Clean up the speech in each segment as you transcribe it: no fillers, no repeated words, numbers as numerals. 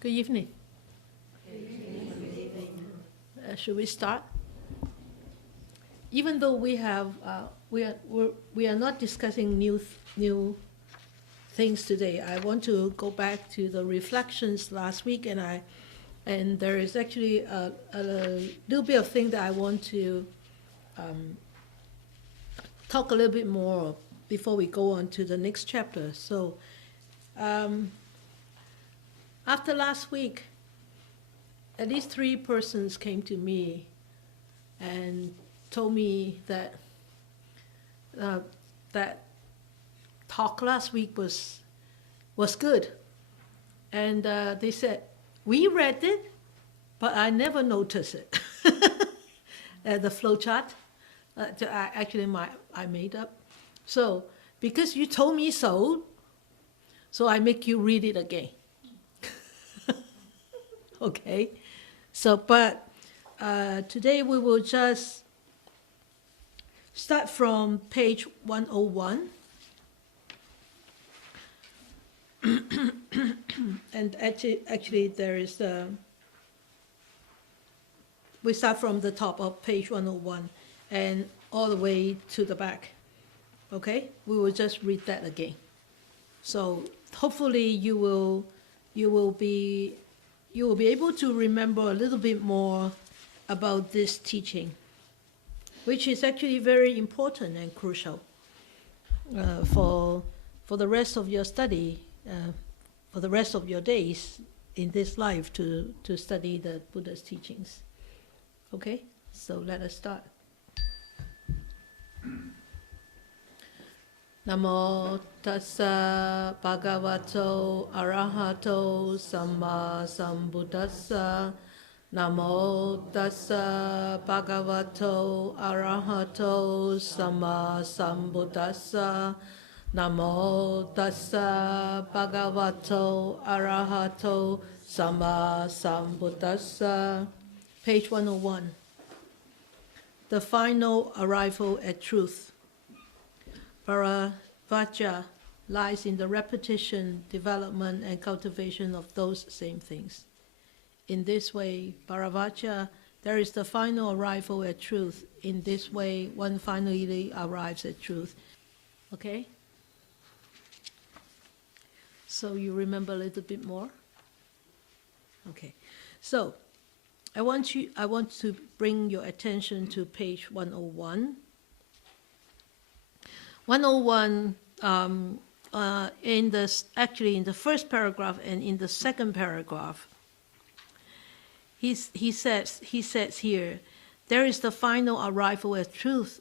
Good evening. Should we start? Even though we are not discussing new things today, I want to go back to the reflections last week, and there is actually a little bit of thing that I want to talk a little bit more before we go on to the next chapter. So, after last week, at least 3 persons came to me and told me that that talk last week was good, and they said, we read it, but I never noticed it. The flow chart, I made up. So because you told me so I make you read it again. Okay, so but today we will just start from page 101. And actually there is we start from the top of page 101 and all the way to the back. Okay, we will just read that again. So hopefully you will be able to remember a little bit more about this teaching, which is actually very important and crucial for the rest of your study, for the rest of your days in this life to study the Buddha's teachings. Okay, so let us start. Namo tassa bhagavato arahato samma sambuddhassa. Namo tassa bhagavato arahato samma sambuddhassa. Namo tassa bhagavato arahato samma sambuddhassa. Page 101. The final arrival at truth. Paravaca lies in the repetition, development, and cultivation of those same things. In this way, Paravaca, there is the final arrival at truth. In this way, one finally arrives at truth. Okay? So you remember a little bit more? Okay. So I want to bring your attention to page 101. 101 in the first paragraph and in the second paragraph, he says here, there is the final arrival at truth.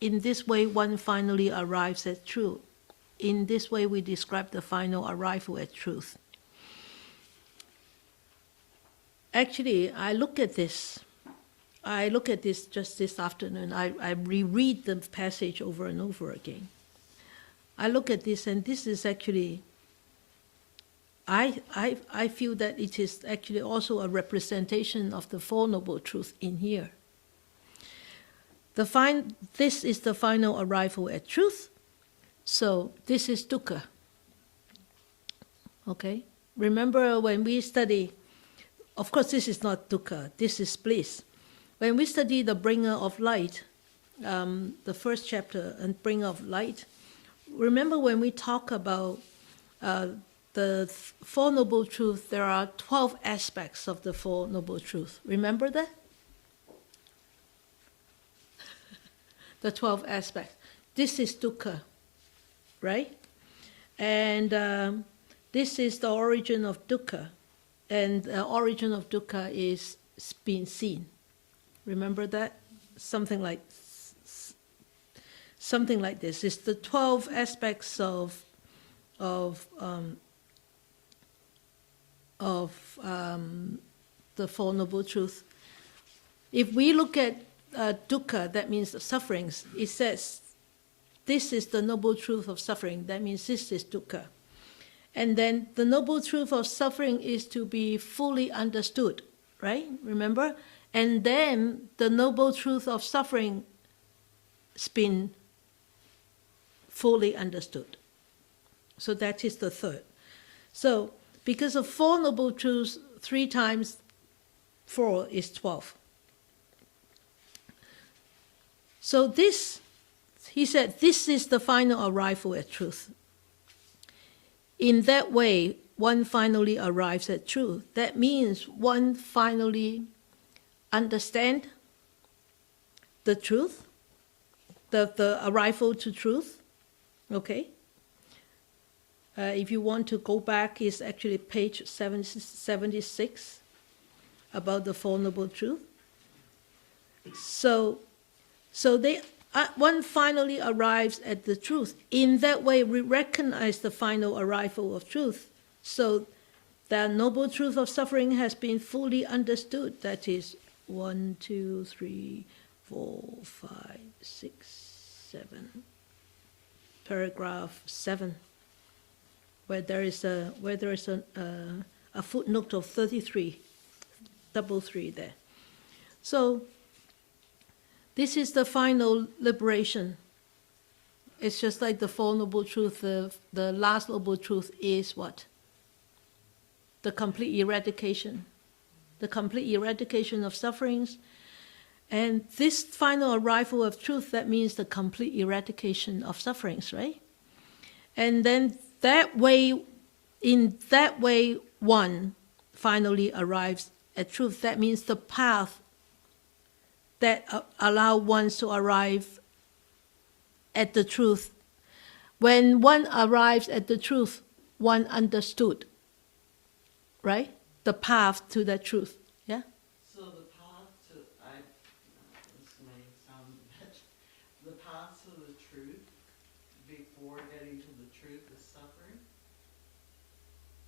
In this way, one finally arrives at truth. In this way, we describe the final arrival at truth. Actually, I look at this just this afternoon. I reread the passage over and over again. I look at this, and this is actually, I feel that it is actually also a representation of the Four Noble Truths in here. This is the final arrival at truth, so this is dukkha. Okay? Remember when we study, of course this is not dukkha, this is bliss. When we study the bringer of light, the first chapter, and bringer of light, remember when we talk about the Four Noble Truths, there are 12 aspects of the Four Noble Truths. Remember that? The 12 aspects. This is dukkha, right? And this is the origin of dukkha. And the origin of dukkha is being seen. Remember that? Something like this. It's the 12 aspects of the Four Noble Truths. If we look at dukkha, that means the sufferings. It says, this is the noble truth of suffering. That means this is dukkha. And then the noble truth of suffering is to be fully understood, right? Remember? And then the noble truth of suffering has been fully understood. So that is the third. So because the Four Noble Truths, 3 times 4 is 12. So this, he said, this is the final arrival at truth. In that way, one finally arrives at truth. That means one finally understands the truth, the arrival to truth, okay? If you want to go back, it's actually page 76 about the Four Noble Truths. So one finally arrives at the truth. In that way, we recognize the final arrival of truth. So the noble truth of suffering has been fully understood. That is 1, 2, 3, 4, 5, 6, 7. Paragraph 7, where there is a footnote of 33, double 3 there. So this is the final liberation. It's just like the Four Noble Truths. The last Noble Truth is what? The complete eradication. The complete eradication of sufferings. And this final arrival of truth, that means the complete eradication of sufferings, right? And then in that way, one finally arrives at truth. That means the path that allow one to arrive at the truth. When one arrives at the truth, one understood, right? The path to that truth, yeah? So the path to, this may sound a bit, the path to the truth before getting to the truth is suffering?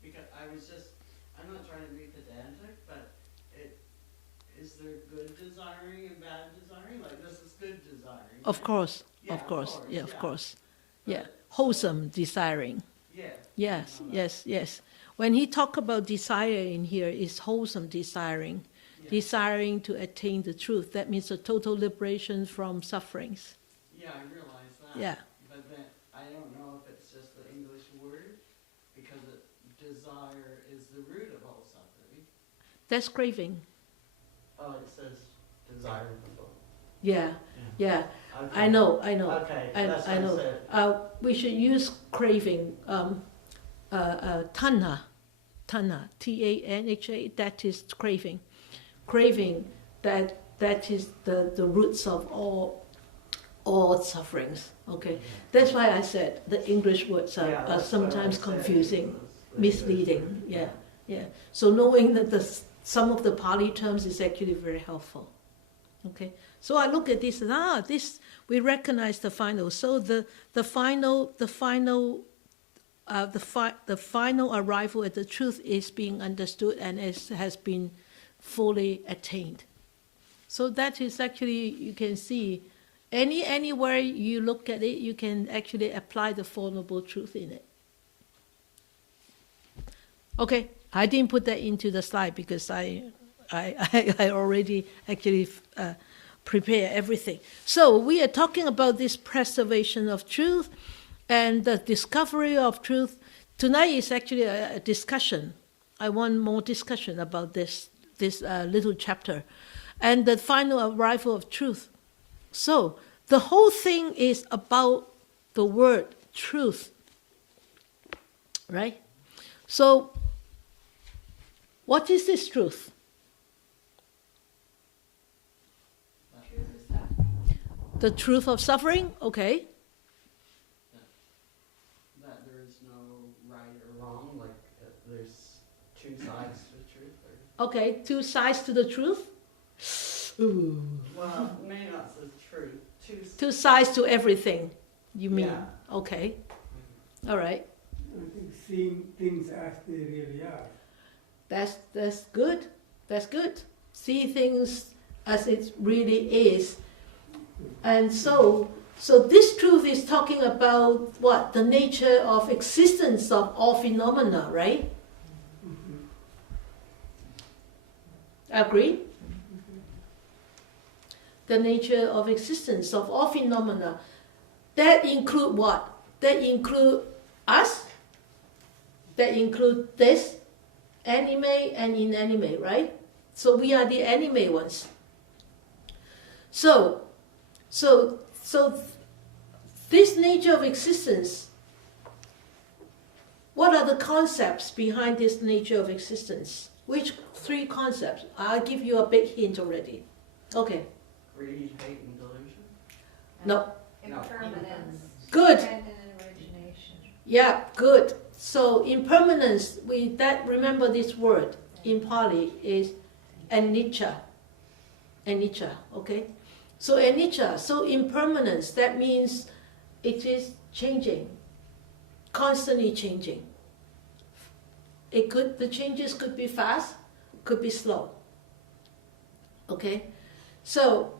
Because I'm not trying to be pedantic, but is there good desiring and bad desiring? Like this is good desiring. Of course, yeah, of course, yeah, of yeah. course. But Yeah, wholesome desiring. Yeah. Yes, yes, yes. When he talk about desire in here, it's wholesome desiring. Yeah. Desiring to attain the truth. That means a total liberation from sufferings. Yeah, I realize that. Yeah. But then I don't know if it's just the English word, because desire is the root of all suffering. That's craving. Oh, it says desire before. Yeah, yeah. Okay. I know. Okay, that's I what know. I said. We should use craving. Tanha, T-A-N-H-A. That is craving. Craving. That is the roots of all sufferings. Okay. That's why I said the English words are sometimes confusing, misleading. Yeah, yeah. So knowing that some of the Pali terms is actually very helpful. Okay. So I look at this and this we recognize the final. So the final arrival at the truth is being understood and has been fully attained. So that is actually, you can see, anywhere you look at it, you can actually apply the Four Noble Truths in it. Okay, I didn't put that into the slide because I already actually prepare everything. So we are talking about this preservation of truth and the discovery of truth. Tonight is actually a discussion. I want more discussion about this little chapter and the final arrival of truth. So the whole thing is about the word truth, right? So what is this truth? The truth of suffering, okay. That there is no right or wrong, like there's two sides to the truth. Or... Okay, two sides to the truth. Ooh. Well, maybe not the truth. Two sides to everything, you mean? Yeah. Okay. All right. I think seeing things as they really are. That's good. That's good. See things as it really is. And so this truth is talking about what? The nature of existence of all phenomena, right? Mm-hmm. Agree? Mm-hmm. The nature of existence of all phenomena. That include what? That include us? That include this? anime and inanimate, right? So we are the anime ones. So this nature of existence, what are the concepts behind this nature of existence? Which three concepts? I'll give you a big hint already. Okay. Greed, hate, and delusion. No. Impermanence. Good. And an origination. Yeah, good. So impermanence, remember this word in Pali is anicca. Anicca, okay? So anicca, so impermanence, that means it is changing, constantly changing. The changes could be fast, could be slow. Okay? So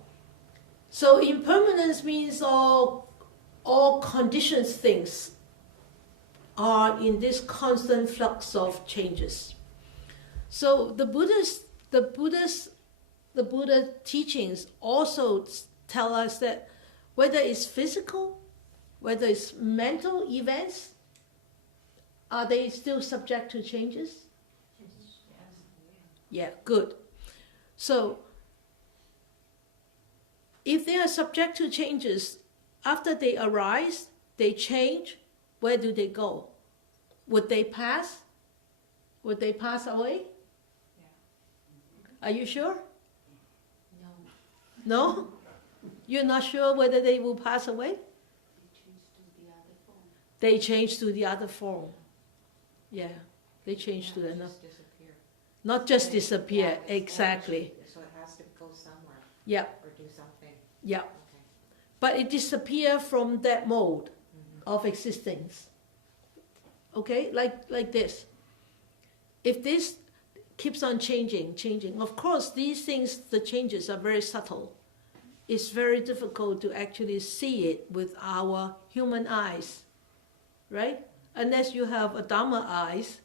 impermanence means all conditions things are in this constant flux of changes. So the Buddha teachings also tell us that whether it's physical, whether it's mental events, are they still subject to changes? Yeah, good. So if they are subject to changes, after they arise, they change, where do they go? Would they pass? Would they pass away? Are you sure? No? You're not sure whether they will pass away? They change to the other form. Yeah, they change to another. Not just disappear, exactly. So it has to go somewhere. Yeah. Or do something. Yeah. Okay. But it disappears from that mode of existence. Okay, like this. If this keeps on changing, of course these things, the changes are very subtle. It's very difficult to actually see it with our human eyes, right? Unless you have a Dharma eyes,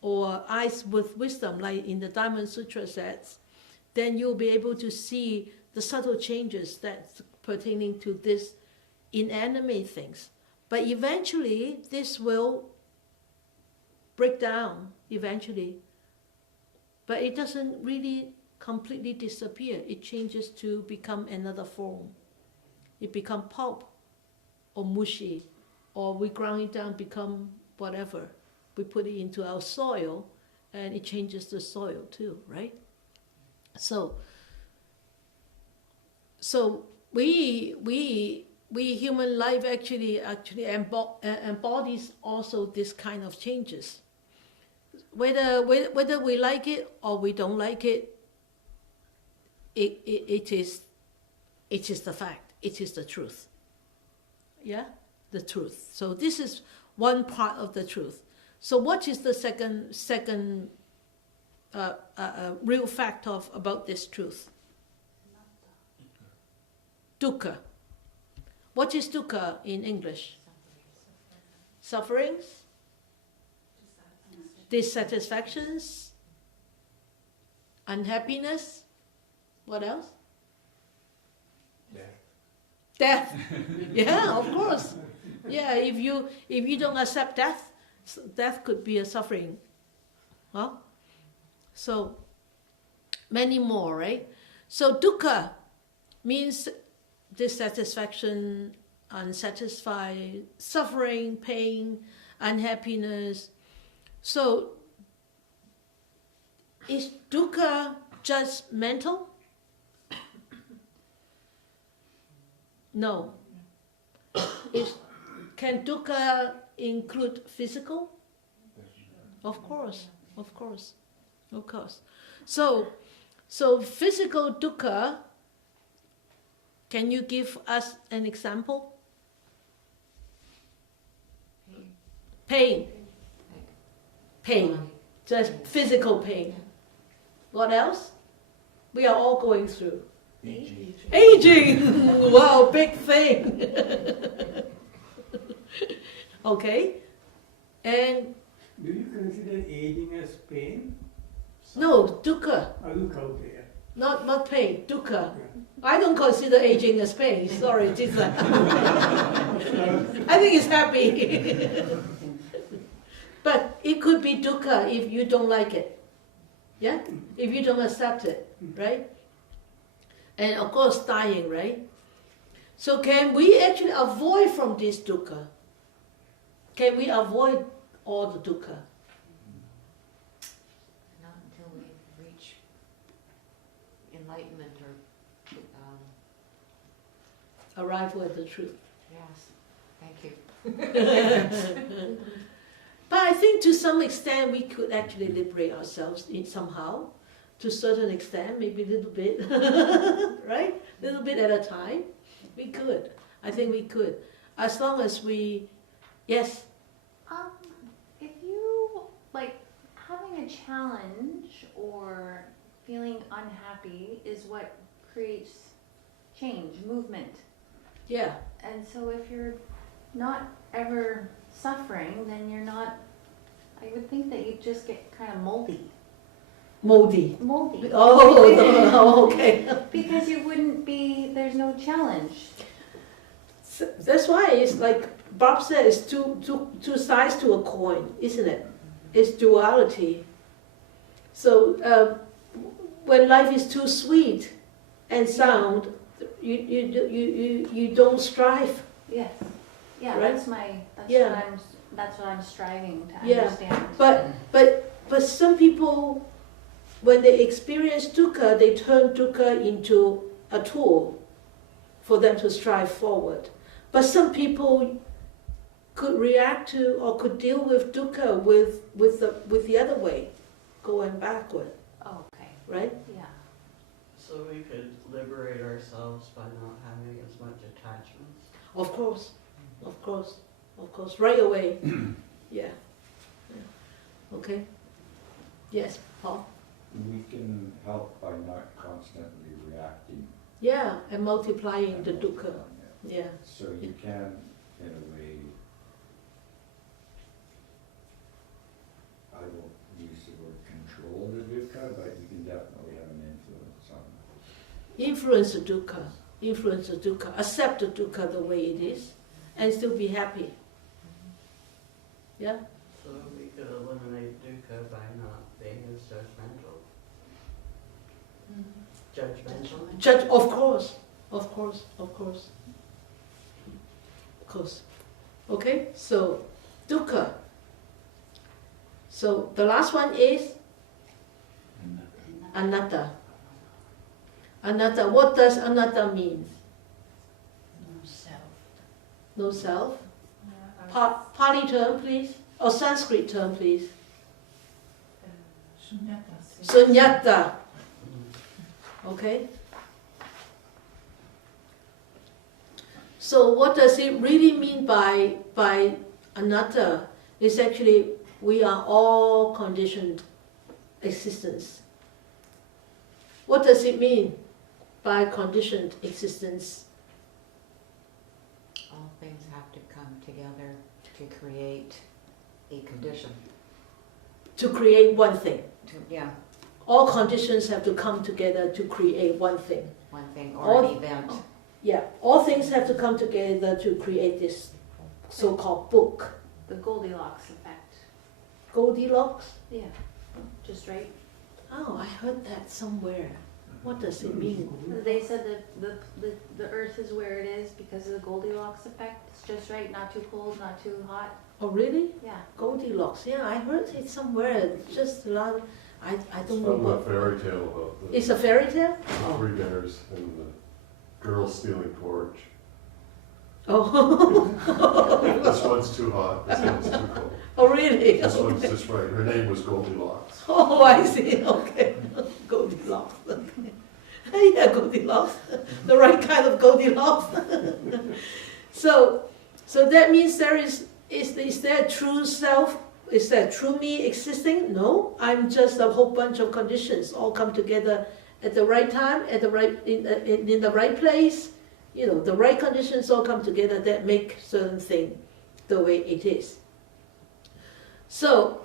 or eyes with wisdom, like in the Diamond Sutra says, then you'll be able to see the subtle changes that's pertaining to this inanimate things. But eventually, this will break down, eventually. But it doesn't really completely disappear. It changes to become another form. It becomes pulp, or mushi, or we ground it down, become whatever. We put it into our soil, and it changes the soil too, right? So we human life actually embodies also this kind of changes. Whether we like it or we don't like it, it is the fact. It is the truth. Yeah, the truth. So this is one part of the truth. So what is the second real fact about this truth? Dukkha. What is dukkha in English? Sufferings, dissatisfactions, unhappiness. What else? Death. Yeah, of course. Yeah, if you don't accept death, death could be a suffering. Huh? So many more, right? So dukkha means dissatisfaction, unsatisfied, suffering, pain, unhappiness. So is dukkha just mental? No. Can dukkha include physical? Of course. So physical dukkha, can you give us an example? Pain. Just physical pain. What else? We are all going through. Aging! Wow, big thing. Okay. And Do you consider aging as pain? no, dukkha. Dukkha, okay. Not pain, dukkha. I don't consider aging as pain. Sorry, Jitsa. I think it's happy. But it could be dukkha if you don't like it. Yeah? If you don't accept it, right? And of course dying, right? So can we actually avoid from this dukkha? Can we avoid all the dukkha? Not until we reach enlightenment or, Arrival at the truth. yes, thank you. But I think to some extent we could actually liberate ourselves in somehow, to a certain extent, maybe a little bit, right? A little bit at a time. We could. I think we could. As long as we, yes, If you, like, having a challenge or feeling unhappy is what creates change, movement. yeah, And so if you're not ever suffering, then you're not, I would think that you'd just get kind of moldy. moldy. Moldy. Oh, no, okay. Because you wouldn't be, there's no challenge. That's why it's like Bob said, it's two sides to a coin, isn't it? It's duality. So when life is too sweet and sound, you don't strive. Yes. Yeah, Right? that's that's what I'm striving to Yeah. understand. But some people, when they experience dukkha, they turn dukkha into a tool for them to strive forward. But some people could react to or could deal with dukkha with the other way, going backward, Oh, okay. right? Yeah. So we could liberate ourselves by not having as much attachments. Of course, of course, of course, right away. Yeah. Okay. Yes, Paul. We can help by not constantly reacting. Yeah, and multiplying the dukkha. Yeah. So you can, in a way, I won't use the word control the dukkha, but you can definitely have an influence on it. Influence the dukkha. Influence the dukkha. Accept the dukkha the way it is, and still be happy. Yeah. So we could eliminate dukkha by not being as judgmental. Judgmental? Judge, of course, of course, of course. Of course. Okay, so dukkha. So the last one is anatta. Anatta. What does anatta mean? No self. No self. Pali term, please. Or Sanskrit term, please. Sunyata. Okay. So what does it really mean by anatta? It's actually we are all conditioned existence. What does it mean by conditioned existence? All things have to come together to create a condition. To create one thing. Yeah, All conditions have to come together to create one thing. one thing or All- an event. Yeah, all things have to come together to create this so-called book. The Goldilocks effect. Goldilocks? Yeah. Just right. Oh, I heard that somewhere. What does it mean? They said that the Earth is where it is because of the Goldilocks effect. It's just right, not too cold, not too hot. Oh, really? Yeah. Goldilocks. Yeah, I heard it somewhere. Just a lot. I don't know From a what. fairy tale about the It's a fairy tale? Oh. three bears and the girl stealing porridge. Oh. This one's too hot, this one's too cold. Oh, really? This one's just right. Her name was Goldilocks. Oh, I see. Okay. Goldilocks. Okay. Yeah, Goldilocks. The right kind of Goldilocks. So that means is there a true self? Is there true me existing? No. I'm just a whole bunch of conditions all come together at the right time, at the right in the right place. You know, the right conditions all come together that make certain thing the way it is. So,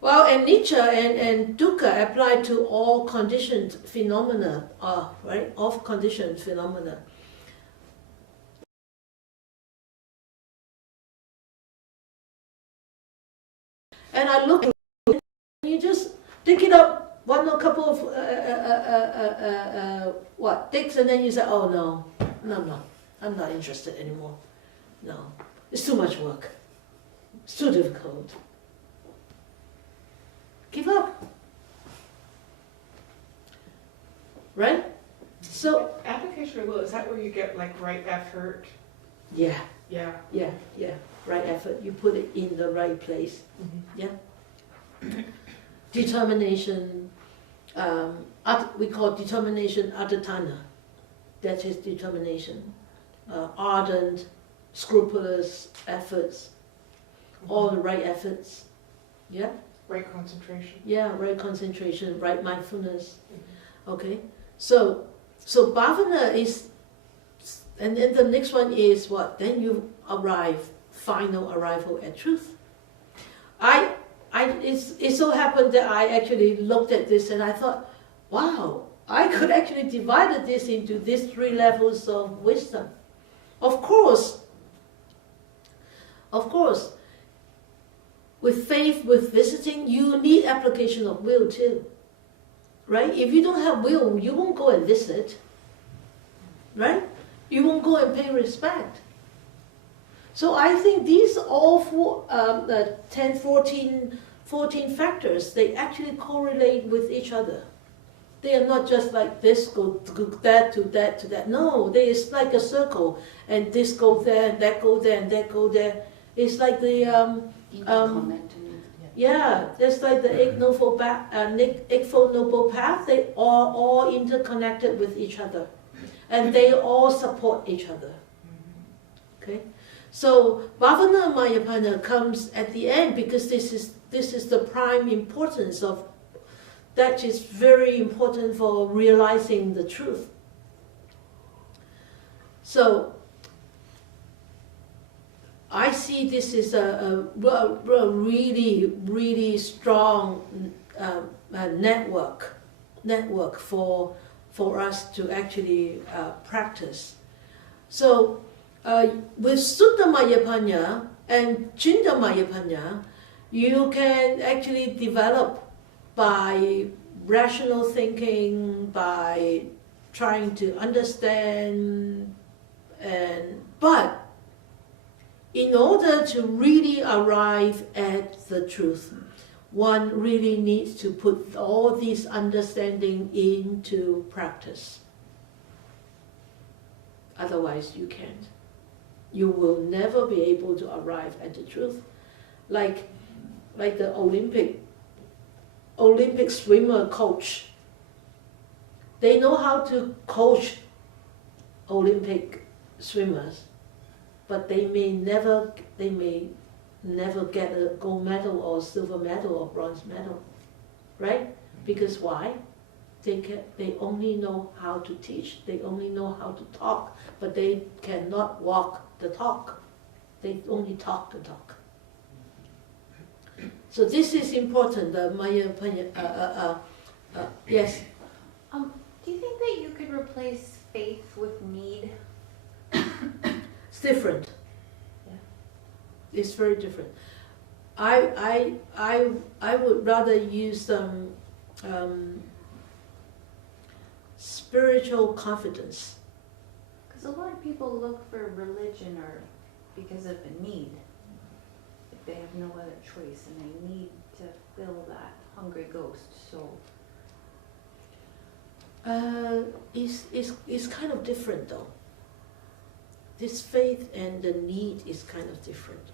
well, and Nietzsche and dukkha apply to all conditioned phenomena, right? Of conditioned phenomena. and I look at it, and you just dig it up, one or couple of digs, and then you say, oh no, I'm not interested anymore. No, it's too much work. It's too difficult. Give up. Right? So, Application of will, is that where you get like right effort? yeah. Yeah. Yeah, right effort. You put it in the right place. Yeah. Determination. We call determination adhatana. That is determination. Ardent, scrupulous efforts. All the right efforts. Yeah. Right concentration. Yeah, right concentration, right mindfulness. Okay. So bhavana is. And then the next one is what? Then you final arrival at truth. It so happened that I actually looked at this and I thought, wow, I could actually divide this into these 3 levels of wisdom. Of course, with faith, with visiting, you need application of will too. Right? If you don't have will, you won't go and visit. Right? You won't go and pay respect. So I think these all 10, 14 factors, they actually correlate with each other. They are not just like this, go that to that to that. No, it's like a circle, and this go there, and that go there, and that go there. It's like the it's like the Eightfold Noble Path. They are all interconnected with each other. And they all support each other. Okay, so Bhavana Mayapana comes at the end because this is the prime importance of that is very important for realizing the truth. So I see this is a really, really strong network for us to actually practice. So with Sutta Mayapanya and Chinta Mayapanya, you can actually develop by rational thinking, by trying to understand, but in order to really arrive at the truth, one really needs to put all these understanding into practice. Otherwise, you can't. You will never be able to arrive at the truth. Like the Olympic swimmer coach. They know how to coach Olympic swimmers, but they may never get a gold medal or silver medal or bronze medal, right? Because why? They only know how to teach. They only know how to talk, but they cannot walk the talk. They only talk the talk. So this is important. My opinion. Yes. Do you think that you could replace faith with need? It's different. It's very different. I would rather use spiritual confidence. Because a lot of people look for religion or because of a need. If they have no other choice and they need to fill that hungry ghost. So it's kind of different though. This faith and the need is kind of different.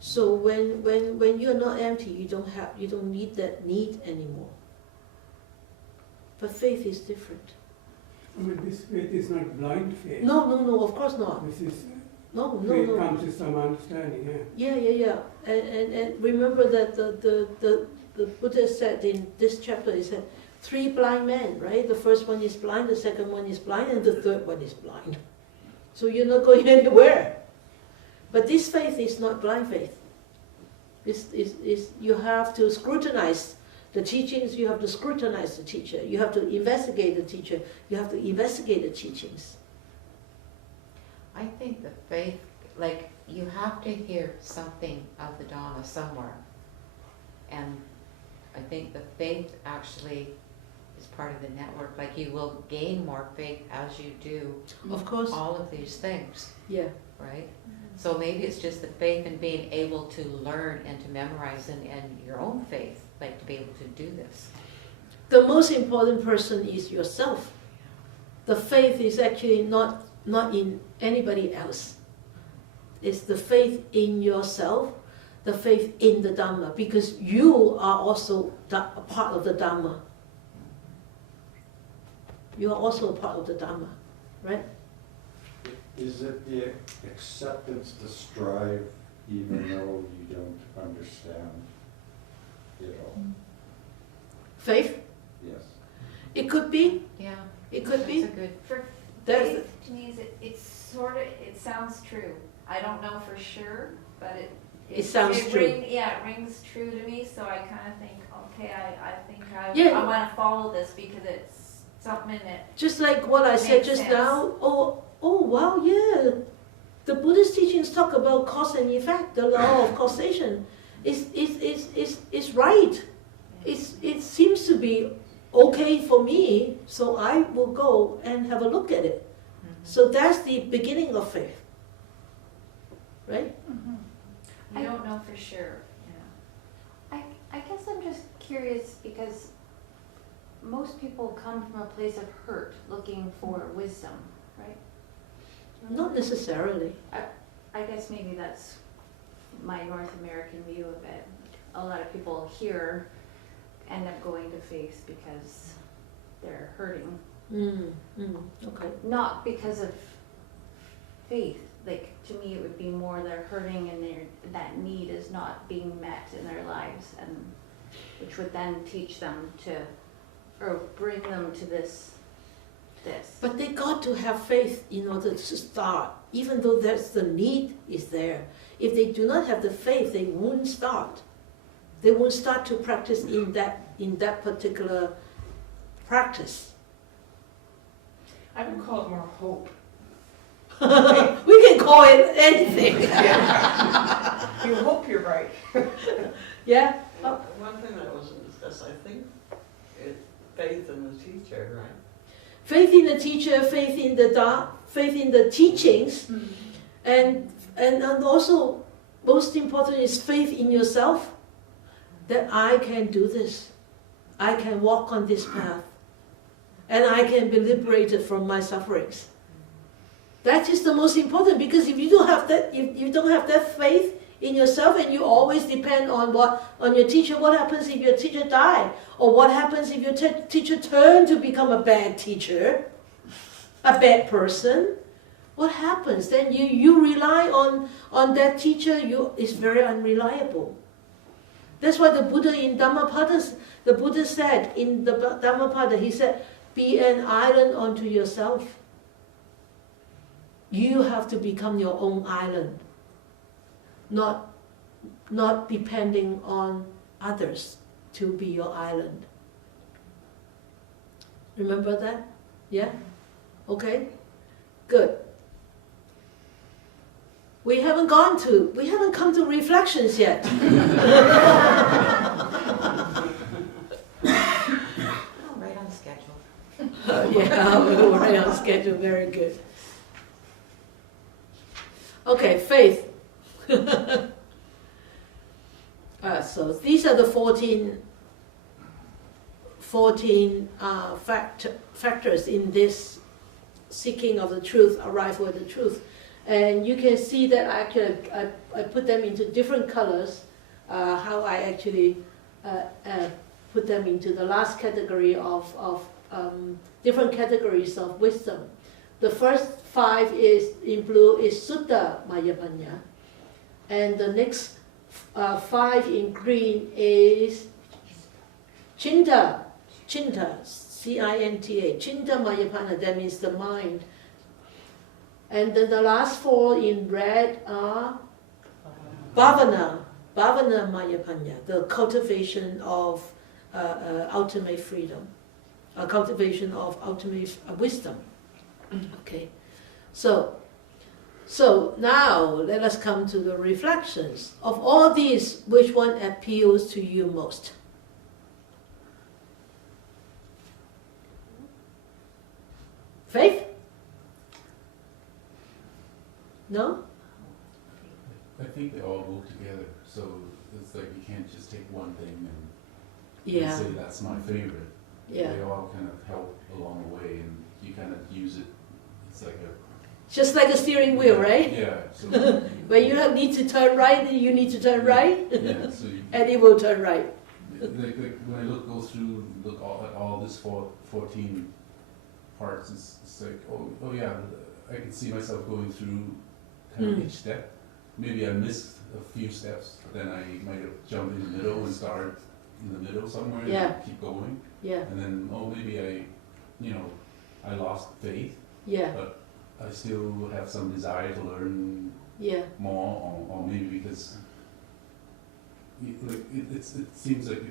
So when you're not empty, you don't need that need anymore. But faith is different. I mean, this faith is not blind faith. No, of course not. This is No. faith comes to some understanding, yeah. Yeah. And remember that the Buddha said in this chapter, he said, 3 blind men, right? The first one is blind, the second one is blind, and the third one is blind. So you're not going anywhere. But this faith is not blind faith. You have to scrutinize the teachings, you have to scrutinize the teacher, you have to investigate the teacher, you have to investigate the teachings. I think the faith, like, you have to hear something of the Dharma somewhere. And I think the faith actually is part of the network. Like you will gain more faith as you do Of course, all of these things, yeah. right? So maybe it's just the faith in being able to learn and to memorize and your own faith, like to be able to do this. The most important person is yourself. The faith is actually not in anybody else. It's the faith in yourself, the faith in the Dharma, because you are also a part of the Dharma. You are also a part of the Dharma, right? Is it the acceptance to strive even though you don't understand it all? Faith? Yes. It could be. Yeah. It could be. That's a good. For There's faith, to me, it's sort of, it sounds true. I don't know for sure, but It sounds true. Yeah, it rings true to me, so I kind of think, okay, I think Yeah. I want to follow this because it's something that, Just like what I said Makes just sense. now. Oh, wow, yeah. The Buddhist teachings talk about cause and effect, the law of causation. It's right. It seems to be okay for me, so I will go and have a look at it. So that's the beginning of faith, right? I don't know for sure. I guess I'm just curious because most people come from a place of hurt looking for wisdom, right? Not necessarily. I guess maybe that's my North American view of it. A lot of people here end up going to faith because they're hurting. Okay. Not because of faith. Like, to me, it would be more they're hurting and that need is not being met in their lives, and which would then teach them to, or bring them to this. But they got to have faith in order to start, even though that's the need is there. If they do not have the faith, they won't start. They won't start to practice in that particular practice. I would call it more hope. We can call it anything. You hope you're right. Yeah. One thing that wasn't discussed, I think, is faith in the teacher, right? Faith in the teacher, faith in the teachings, and also most important is faith in yourself. That I can do this, I can walk on this path, and I can be liberated from my sufferings. That is the most important, because if you don't have that faith in yourself, and you always depend on your teacher, what happens if your teacher die? Or what happens if your teacher turn to become a bad teacher, a bad person? What happens? Then you rely on that teacher, is very unreliable. That's why the Buddha in Dhammapada, the Buddha said in the Dhammapada, he said, be an island unto yourself. You have to become your own island, not depending on others to be your island. Remember that? Yeah? Okay? Good. We haven't come to reflections yet. Oh, right on schedule. Yeah, we were right on schedule, very good. Okay, faith. So these are the 14 factors in this seeking of the truth, arrival at the truth. And you can see that I put them into different colors, how I actually put them into the last category of different categories of wisdom. The first 5 is in blue is Sutta Mayapanya, and the next 5 in green is Cinta, C-I-N-T-A, Cinta Mayapanya, that means the mind. And then the last 4 in red are Bhavana Mayapanya, the cultivation of ultimate freedom, cultivation of ultimate wisdom. Okay, so So now let us come to the reflections. Of all these, which one appeals to you most? Faith? No? I think they all go together, so it's like you can't just take one thing and Yeah. say that's my favorite. Yeah. They all kind of help along the way, and you kind of use it. It's like a Just like a steering wheel, right? Yeah. So When you need to turn right, you need to turn right, yeah. So you, and it will turn right. like when I go through at all this 14 parts, it's like oh yeah, I can see myself going through kind of each step. Maybe I missed a few steps, then I might have jumped in the middle and started in the middle somewhere Yeah. and keep going. Yeah, And then, maybe I lost faith, yeah, but I still have some desire to learn yeah, more, or maybe because it seems like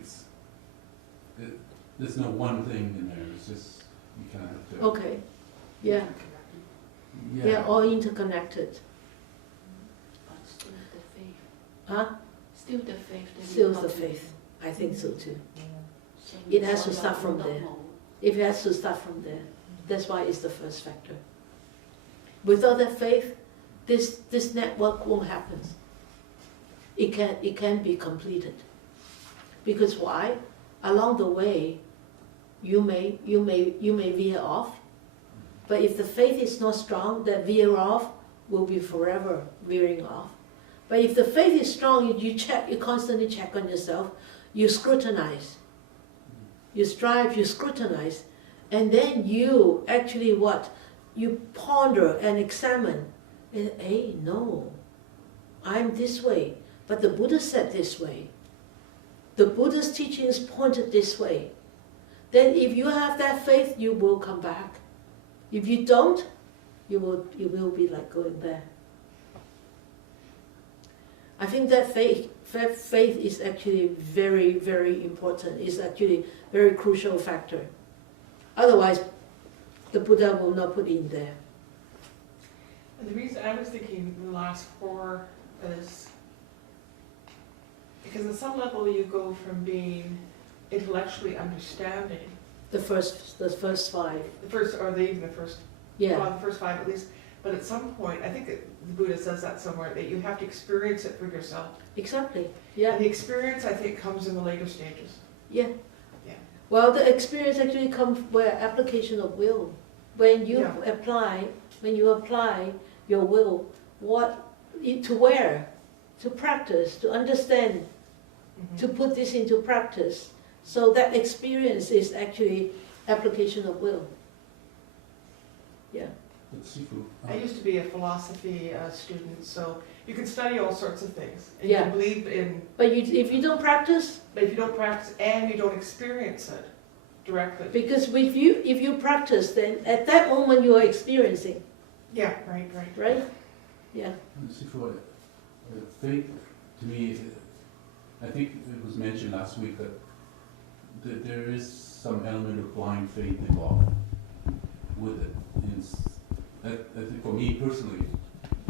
there's no one thing in there. It's just you kind of have to. okay, yeah, yeah, all interconnected. But still the faith. Huh? Still the faith. that Still you the have to- faith. I think so too. So It has to you start from don't there. know. It has to start from there. That's why it's the first factor. Without that faith, this network won't happen. It can't be completed. Because why? Along the way, you may veer off. But if the faith is not strong, that veer off will be forever veering off. But if the faith is strong, you constantly check on yourself, you scrutinize. You strive, you scrutinize, and then you actually what? You ponder and examine. And, hey, no, I'm this way, but the Buddha said this way. The Buddha's teachings pointed this way. Then if you have that faith, you will come back. If you don't, you will be like going there. I think that faith is actually very, very important. It's actually a very crucial factor. Otherwise, the Buddha will not put in there. And the reason I was thinking the last 4 is because at some level you go from being intellectually understanding The first 5. the first, or even the first, Yeah, well, the first 5 at least. But at some point, I think that the Buddha says that somewhere, that you have to experience it for yourself. exactly. And Yeah, the experience, I think, comes in the later stages. yeah. Yeah. Well, the experience actually comes where application of will. When you apply your will, to where? To practice, to understand, to put this into practice. So that experience is actually application of will. Yeah. But Sifu, I used to be a philosophy student, so you can study all sorts of things. And Yeah. you can believe in, But if you don't practice, but if you don't practice and you don't experience it directly. because if you practice, then at that moment you are experiencing, Yeah, right. right? Yeah. Sifu, faith to me, I think it was mentioned last week that there is some element of blind faith involved with it. I think for me personally,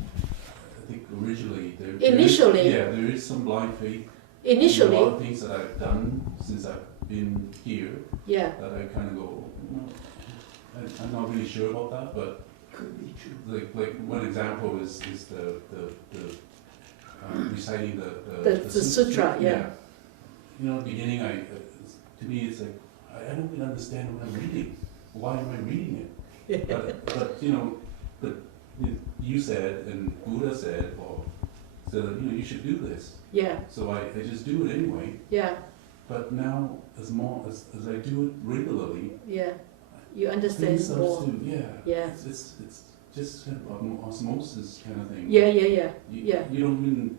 I think originally Initially. there is some blind faith. Initially, In a lot of things that I've done since I've been here yeah. that I kind of go, I'm not really sure about that, but Could be true. like one example is the reciting The sutra, yeah. You know, in the beginning, to me, it's like I don't really understand what I'm reading. Why am I reading it? But you said, and Buddha said, that you should do this. Yeah, So I just do it anyway. yeah, But now, as I do it regularly, yeah. You understand things starts more. to, Yeah. It's just kind of osmosis kind of thing. Yeah. You don't even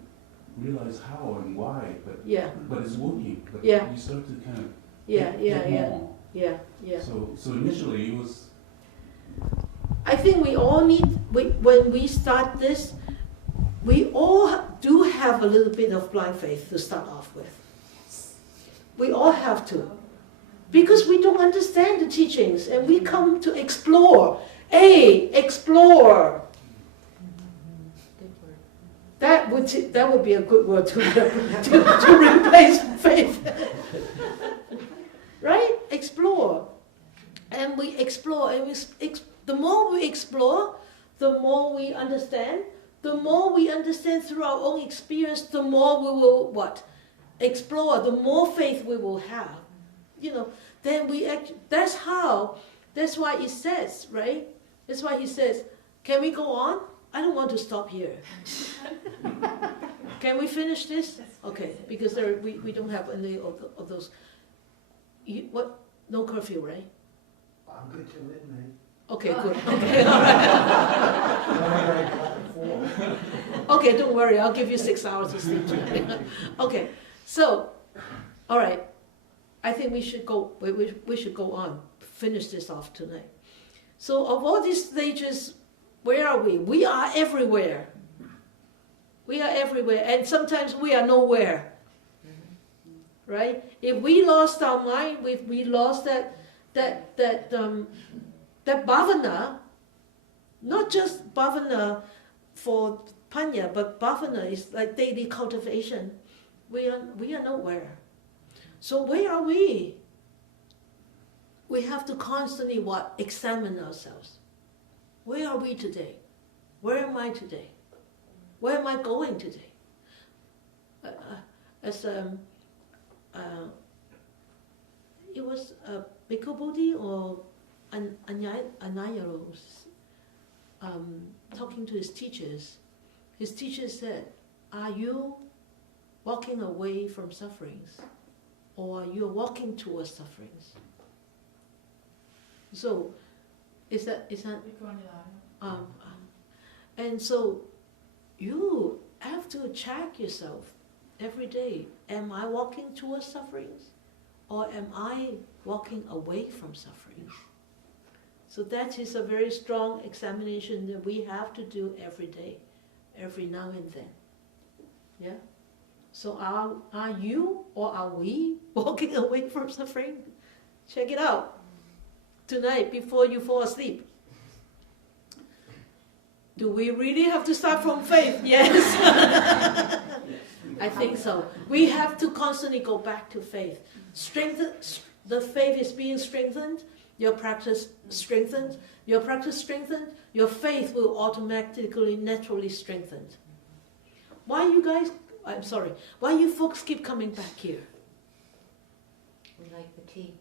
realize how and why, Yeah, but it's working. But Yeah. you start to kind of yeah. get more. Yeah. So initially it was I think we all need, when we start this, we all do have a little bit of blind faith to start off with. We all have to. Because we don't understand the teachings and we come to explore. Explore. That would be a good word to replace faith. Right? Explore. And we explore. And the more we explore, the more we understand. The more we understand through our own experience, the more we will what? Explore, the more faith we will have. Then that's why it says, right? That's why he says, can we go on? I don't want to stop here. Can we finish this? Okay, because we don't have any of those. No curfew, right? I'm good till midnight. Okay, good. Okay, all right. Okay, don't worry. I'll give you 6 hours to sleep tonight. Okay, so, all right. I think we should go. We should go on. Finish this off tonight. So, of all these stages, where are we? We are everywhere. We are everywhere, and sometimes we are nowhere. Right? If we lost our mind, if we lost that bhavana, not just bhavana for panya, but bhavana is like daily cultivation. We are nowhere. So where are we? We have to constantly examine ourselves. Where are we today? Where am I today? Where am I going today? It was Bhikkhu Bodhi or Anayaro talking to his teachers. His teachers said, are you walking away from sufferings, or are you walking towards sufferings? So, is that and so you have to check yourself every day. Am I walking towards sufferings, or am I walking away from sufferings? So that is a very strong examination that we have to do every day, every now and then. Yeah? So are you or are we walking away from suffering? Check it out tonight before you fall asleep. Do we really have to start from faith? Yes. I think so. We have to constantly go back to faith. The faith is being strengthened, your practice strengthened, your practice strengthened, your faith will automatically, naturally strengthen. Why you folks keep coming back here? We like the tea.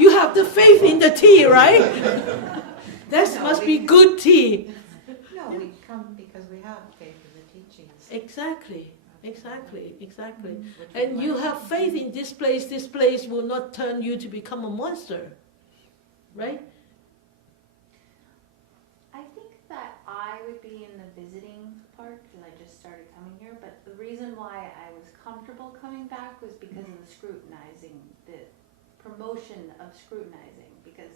You have the faith in the tea, right? That must be good tea. No, we come because we have faith in the teachings. Exactly. Which And we you like. have faith in this place will not turn you to become a monster. Right? I think that I would be in the visiting part because I just started coming here, but the reason why I was comfortable coming back was because of the scrutinizing, the promotion of scrutinizing, because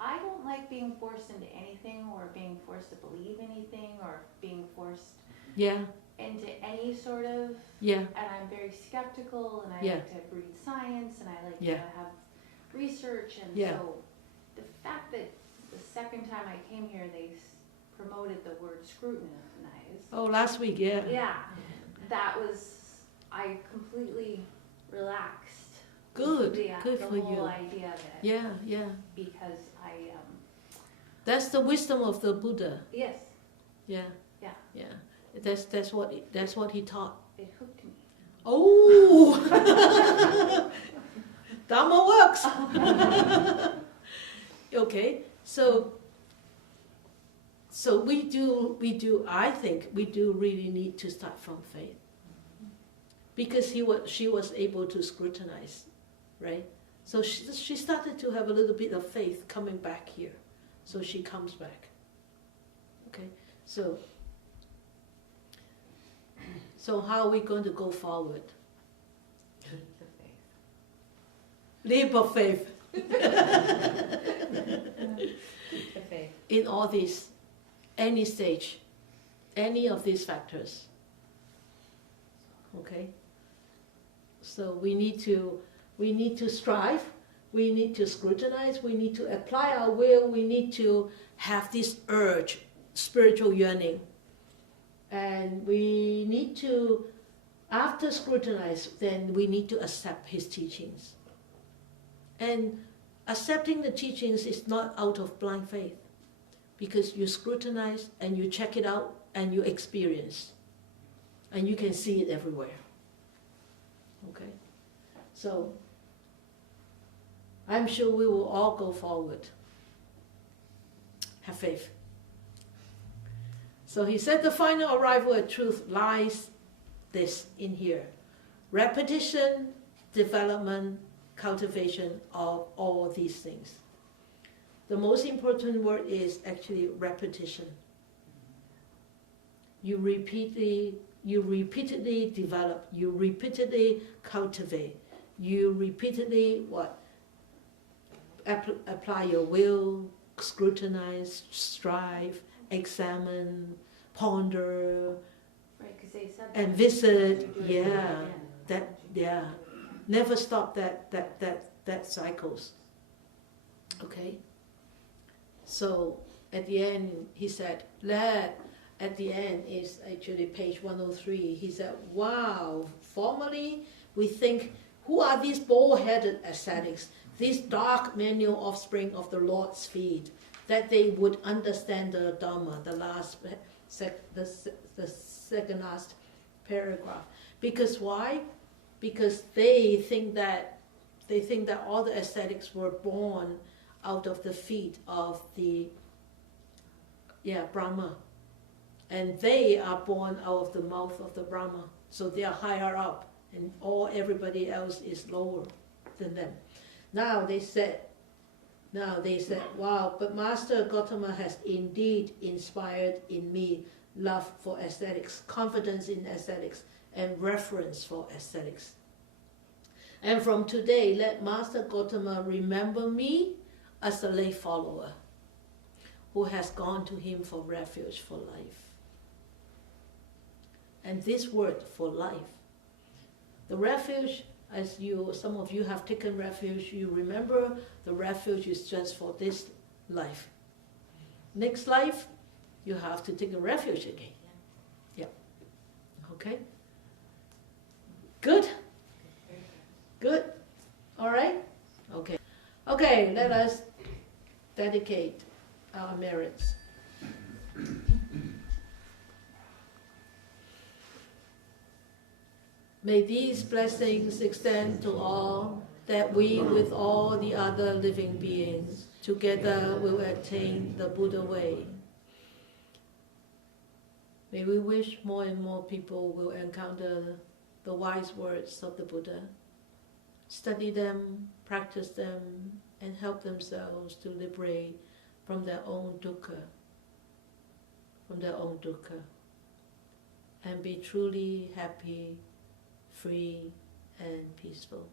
I don't like being forced into anything or being forced to believe anything or being forced Yeah. into any sort of, Yeah. and I'm very skeptical and I Yeah. like to read science and I like Yeah. to have research, and Yeah. so the fact that the second time I came here they promoted the word scrutinize. Oh, last week, yeah. Yeah, that was, I completely relaxed. Good. The Good for whole you. idea of it. Yeah, yeah. Because That's the wisdom of the Buddha. yes, Yeah. yeah, Yeah. That's what he taught. it hooked me. Oh. Dharma works. Okay. So we do I think we do really need to start from faith. Because she was able to scrutinize, right? So she started to have a little bit of faith coming back here. So she comes back. Okay? So how are we going to go forward? The faith. Leap of faith. The faith. In all these, any stage, any of these factors. Okay? So we need to strive, we need to scrutinize, we need to apply our will, we need to have this urge, spiritual yearning. And we need to, after scrutinize, then we need to accept his teachings. And accepting the teachings is not out of blind faith, because you scrutinize and you check it out and you experience. And you can see it everywhere. Okay? So, I'm sure we will all go forward. Have faith. So he said the final arrival at truth lies this in here. Repetition, development, cultivation of all these things. The most important word is actually repetition. You repeatedly develop, you repeatedly cultivate, you repeatedly what? Apply your will, scrutinize, strive, examine, ponder, Right, because they said. and that visit. you do it Yeah, again. never stop that cycles. Okay. So at the end, he said, at the end is actually page 103. He said, wow, formerly we think, who are these bull-headed ascetics, these dark manual offspring of the Lord's feet, that they would understand the Dharma, the second last paragraph. Because why? Because they think that all the ascetics were born out of the feet of the Brahma. And they are born out of the mouth of the Brahma. So they are higher up, and everybody else is lower than them. Now they said, wow, but Master Gautama has indeed inspired in me love for aesthetics, confidence in aesthetics, and reverence for aesthetics. And from today, let Master Gautama remember me as a lay follower who has gone to him for refuge for life. And this word, for life. The refuge, as some of you have taken refuge, you remember the refuge is just for this life. Next life, you have to take a refuge again. Yeah. Okay? Good? Good? All right? Okay. Okay, let us dedicate our merits. May these blessings extend to all, that we with all the other living beings together will attain the Buddha way. May we wish more and more people will encounter the wise words of the Buddha, study them, practice them, and help themselves to liberate from their own dukkha, and be truly happy, free, and peaceful.